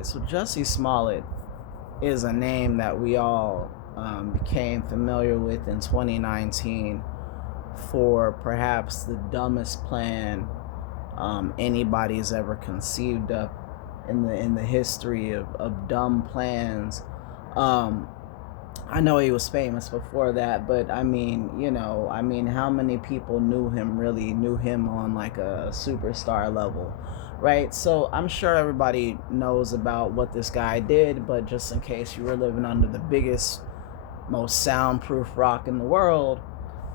Okay, so Jussie Smollett is a name that we all became familiar with in 2019 for perhaps the dumbest plan anybody's ever conceived of in the history of dumb plans. Um, I know he was famous before that, but how many people really knew him on like a superstar level, right? So I'm sure everybody knows about what this guy did, but just in case you were living under the biggest, most soundproof rock in the world,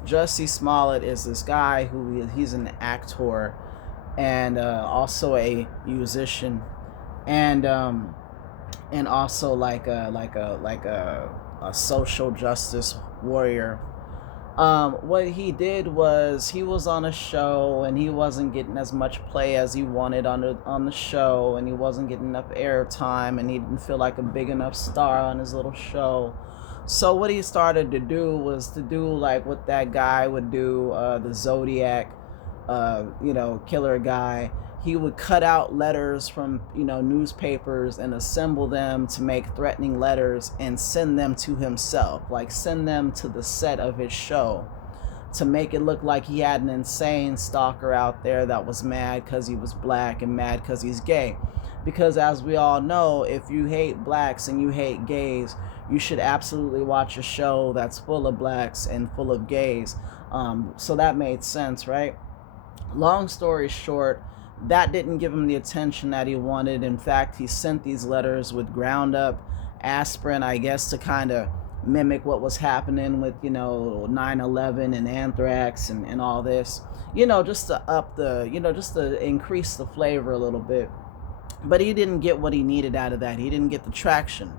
Jussie Smollett is this guy he's an actor and also a musician and also a social justice warrior. What he did was he was on a show and he wasn't getting as much play as he wanted on the show, and he wasn't getting enough airtime, and he didn't feel like a big enough star on his little show. So what he started to do was to do like what that guy would do, the Zodiac, killer guy. He would cut out letters from newspapers and assemble them to make threatening letters and send them to himself, like send them to the set of his show, to make it look like he had an insane stalker out there that was mad because he was black and mad because he's gay. Because as we all know, if you hate blacks and you hate gays, you should absolutely watch a show that's full of blacks and full of gays. So that made sense, right? Long story short, that didn't give him the attention that he wanted. In fact, he sent these letters with ground up aspirin, I guess, to kind of mimic what was happening with 9/11 and anthrax and all this, just to just to increase the flavor a little bit. But he didn't get what he needed out of that. He didn't get the traction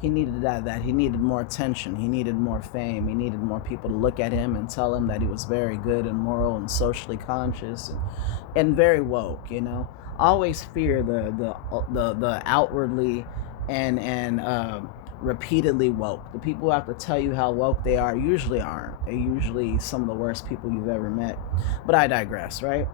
he needed out of that. He needed more attention. He needed more fame. He needed more people to look at him and tell him that he was very good and moral and socially conscious and very woke. Always fear the outwardly and repeatedly woke. The people who have to tell you how woke they are usually aren't. They're usually some of the worst people you've ever met. But I digress, right?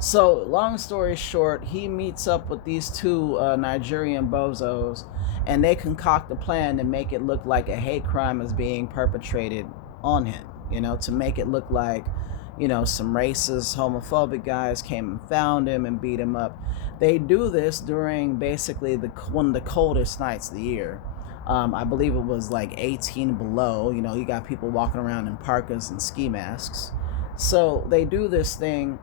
So, long story short, he meets up with these two Nigerian bozos, and they concoct a plan to make it look like a hate crime is being perpetrated on him, to make it look like, some racist, homophobic guys came and found him and beat him up. They do this during basically one of the coldest nights of the year. I believe it was like 18 below. You got people walking around in parkas and ski masks. So they do this thing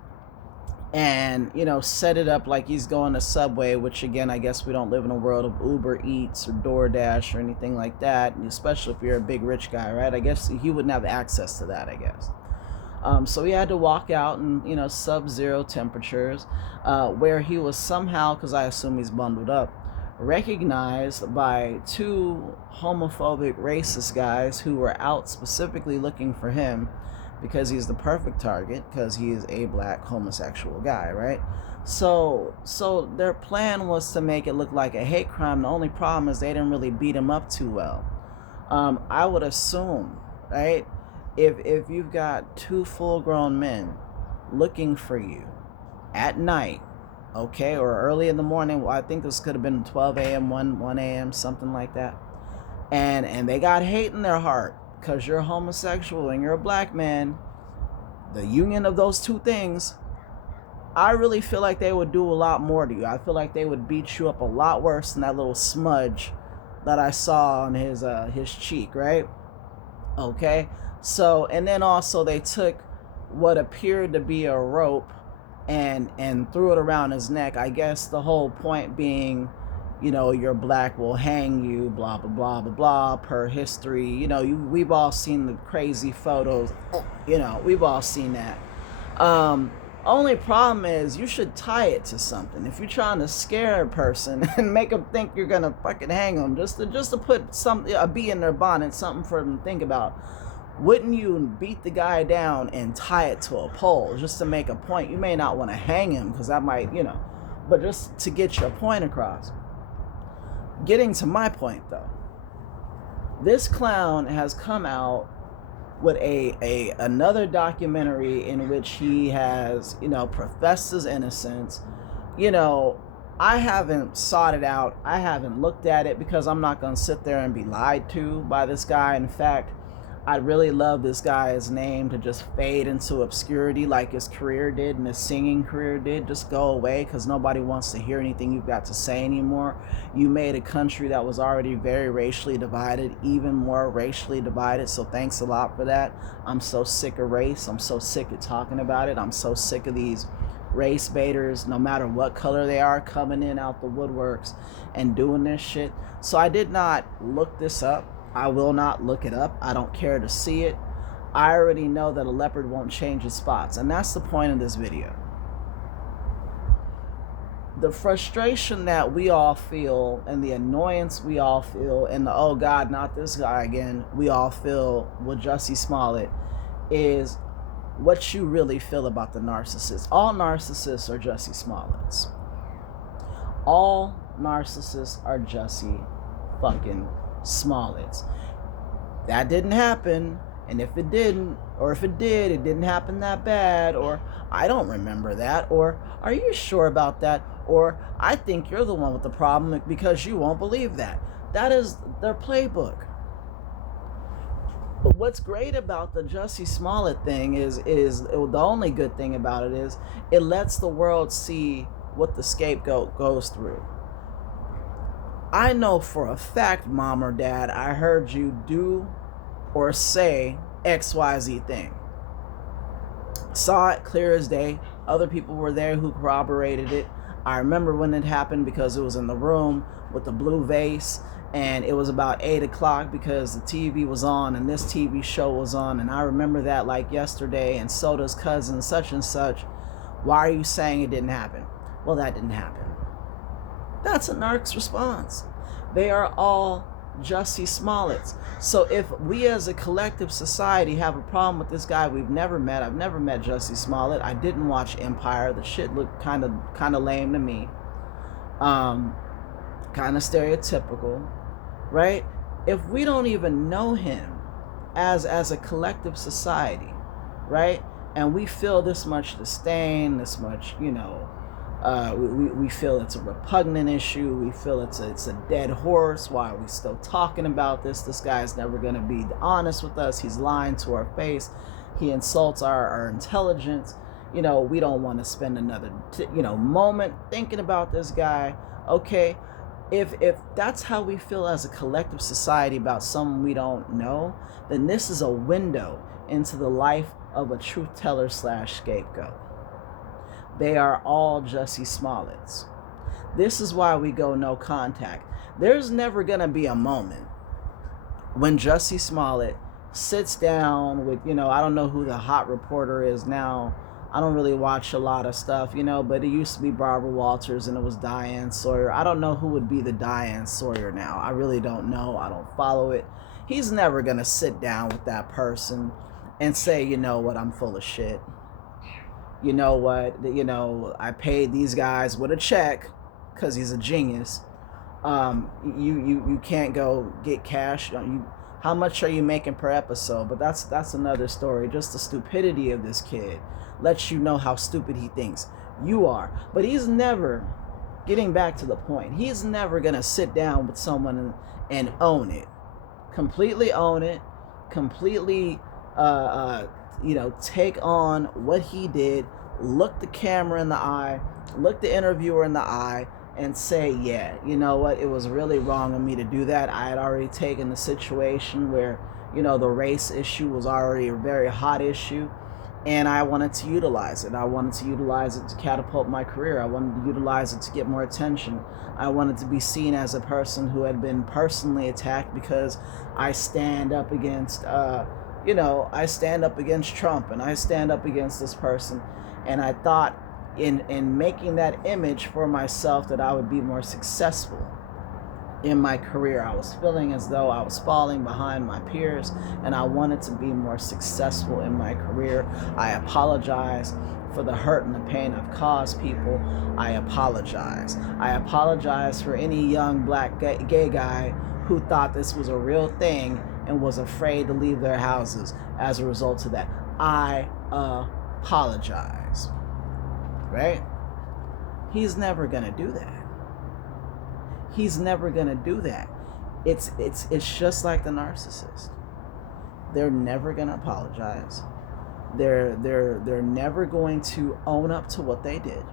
and set it up like he's going to Subway, which again, I guess we don't live in a world of Uber Eats or DoorDash or anything like that, especially if you're a big rich guy, right? I guess he wouldn't have access to that, I guess. So he had to walk out in sub-zero temperatures, where he was somehow, because I assume he's bundled up, recognized by two homophobic racist guys who were out specifically looking for him, because he's the perfect target, because he is a black homosexual guy, right? So their plan was to make it look like a hate crime. The only problem is they didn't really beat him up too well. I would assume, right, if you've got two full-grown men looking for you at night, okay, or early in the morning, well, I think this could have been 12 a.m., 1 a.m., something like that, and they got hate in their heart, because you're homosexual and you're a black man, the union of those two things, I really feel like they would do a lot more to you. I feel like they would beat you up a lot worse than that little smudge that I saw on his cheek, right? Okay, so, and then also they took what appeared to be a rope and threw it around his neck. I guess the whole point being, you're black, will hang you, blah, blah, blah, blah, blah, per history. We've all seen the crazy photos. We've all seen that. Only problem is you should tie it to something. If you're trying to scare a person and make them think you're going to fucking hang them, just to put a bee in their bonnet, something for them to think about, wouldn't you beat the guy down and tie it to a pole just to make a point? You may not want to hang him because that might, but just to get your point across. Getting to my point, though, this clown has come out with another documentary in which he has, professed his innocence, I haven't sought it out. I haven't looked at it because I'm not going to sit there and be lied to by this guy. In fact, I'd really love this guy's name to just fade into obscurity like his career did and his singing career did. Just go away because nobody wants to hear anything you've got to say anymore. You made a country that was already very racially divided, even more racially divided. So thanks a lot for that. I'm so sick of race. I'm so sick of talking about it. I'm so sick of these race baiters, no matter what color they are, coming in out the woodworks and doing this shit. So I did not look this up. I will not look it up. I don't care to see it. I already know that a leopard won't change its spots, and that's the point of this video. The frustration that we all feel and the annoyance we all feel and the oh god, not this guy again, we all feel with Jussie Smollett is what you really feel about the narcissist. All narcissists are Jussie Smollets. All narcissists are Jussie fucking Smollets. That didn't happen, and if it didn't, or if it did, it didn't happen that bad, or I don't remember that, or are you sure about that, or I think you're the one with the problem because you won't believe that. That is their playbook. But what's great about the Jussie Smollett thing is the only good thing about it is it lets the world see what the scapegoat goes through. I know for a fact, mom or dad, I heard you do or say XYZ thing. Saw it clear as day. Other people were there who corroborated it. I remember when it happened because it was in the room with the blue vase, and it was about 8 o'clock because the TV was on and this TV show was on, and I remember that like yesterday, and so does cousin such and such. Why are you saying it didn't happen? Well, that didn't happen. That's a Narcs response. They are all Jussie Smollets. So if we as a collective society have a problem with this guy we've never met, I've never met Jussie Smollett. I didn't watch Empire. The shit looked kind of lame to me. Kind of stereotypical, right? If we don't even know him as a collective society, right? And we feel this much disdain, this much, we feel it's a repugnant issue. We feel it's a dead horse. Why are we still talking about this? This guy's never going to be honest with us. He's lying to our face. He insults our intelligence. We don't want to spend another moment thinking about this guy. Okay, if that's how we feel as a collective society about someone we don't know, then this is a window into the life of a truth teller / scapegoat. They are all Jussie Smollets. This is why we go no contact. There's never going to be a moment when Jussie Smollett sits down with, I don't know who the hot reporter is now. I don't really watch a lot of stuff, but it used to be Barbara Walters and it was Diane Sawyer. I don't know who would be the Diane Sawyer now. I really don't know. I don't follow it. He's never going to sit down with that person and say, you know what, I'm full of shit. You know what, I paid these guys with a check because he's a genius. You can't go get cash. How much are you making per episode? But that's another story. Just the stupidity of this kid lets you know how stupid he thinks you are. But he's never, getting back to the point, he's never going to sit down with someone and own it. Completely own it. Completely take on what he did, look the camera in the eye, look the interviewer in the eye, and say, yeah, you know what, it was really wrong of me to do that. I had already taken the situation where, the race issue was already a very hot issue, and I wanted to utilize it. I wanted to utilize it to catapult my career. I wanted to utilize it to get more attention. I wanted to be seen as a person who had been personally attacked because I stand up against I stand up against Trump and I stand up against this person. And I thought in making that image for myself that I would be more successful in my career. I was feeling as though I was falling behind my peers and I wanted to be more successful in my career. I apologize for the hurt and the pain I've caused people. I apologize. I apologize for any young black gay guy who thought this was a real thing and was afraid to leave their houses as a result of that. I apologize. Right? He's never gonna do that. He's never gonna do that. It's just like the narcissist. They're never gonna apologize. They're never going to own up to what they did.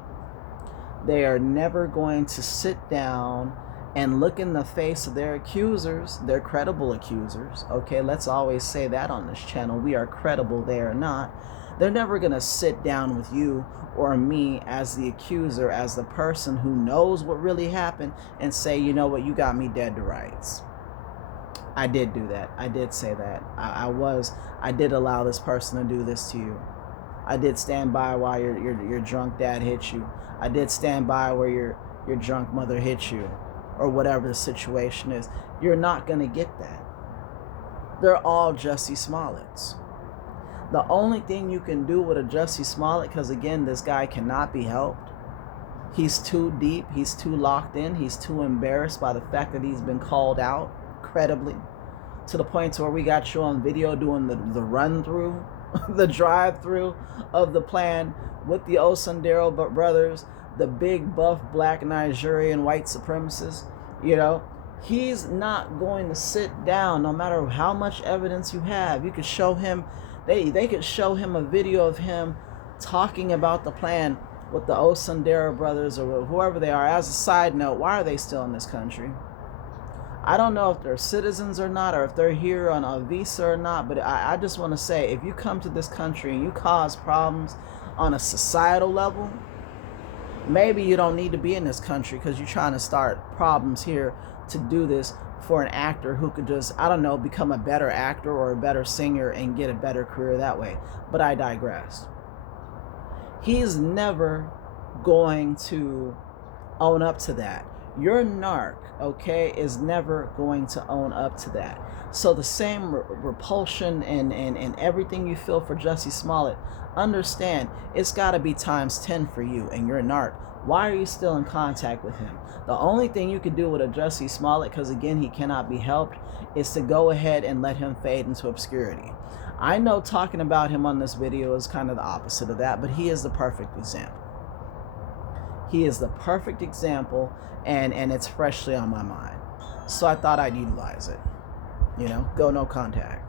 They are never going to sit down and look in the face of their accusers, their credible accusers. Okay, let's always say that on this channel. We are credible, they are not. They're never going to sit down with you or me as the accuser, as the person who knows what really happened, and say, you know what, you got me dead to rights. I did do that. I did say that. I did allow this person to do this to you. I did stand by while your drunk dad hit you. I did stand by where your drunk mother hit you, or whatever the situation is. You're not going to get that. They're all Jussie Smollets. The only thing you can do with a Jussie Smollett, because again, this guy cannot be helped. He's too deep. He's too locked in. He's too embarrassed by the fact that he's been called out credibly, to the point to where we got you on video doing the run through, the drive through of the plan with the Osundero brothers, the big buff black Nigerian white supremacists. You know, he's not going to sit down no matter how much evidence you have. You could show him, they could show him a video of him talking about the plan with the Osundero brothers or whoever they are. As a side note, why are they still in this country? I don't know if they're citizens or not, or if they're here on a visa or not, but I just want to say, if you come to this country and you cause problems on a societal level, maybe you don't need to be in this country, because you're trying to start problems here to do this for an actor who could just, I don't know, become a better actor or a better singer and get a better career that way. But I digress. He's never going to own up to that. Your narc, okay, is never going to own up to that. So the same repulsion and everything you feel for Jussie Smollett, understand it's got to be times 10 for you and your narc. Why are you still in contact with him? The only thing you can do with a Jussie Smollett, because again, he cannot be helped, is to go ahead and let him fade into obscurity. I know talking about him on this video is kind of the opposite of that, but he is the perfect example. He is the perfect example, and it's freshly on my mind. So I thought I'd utilize it. You know, go no contact.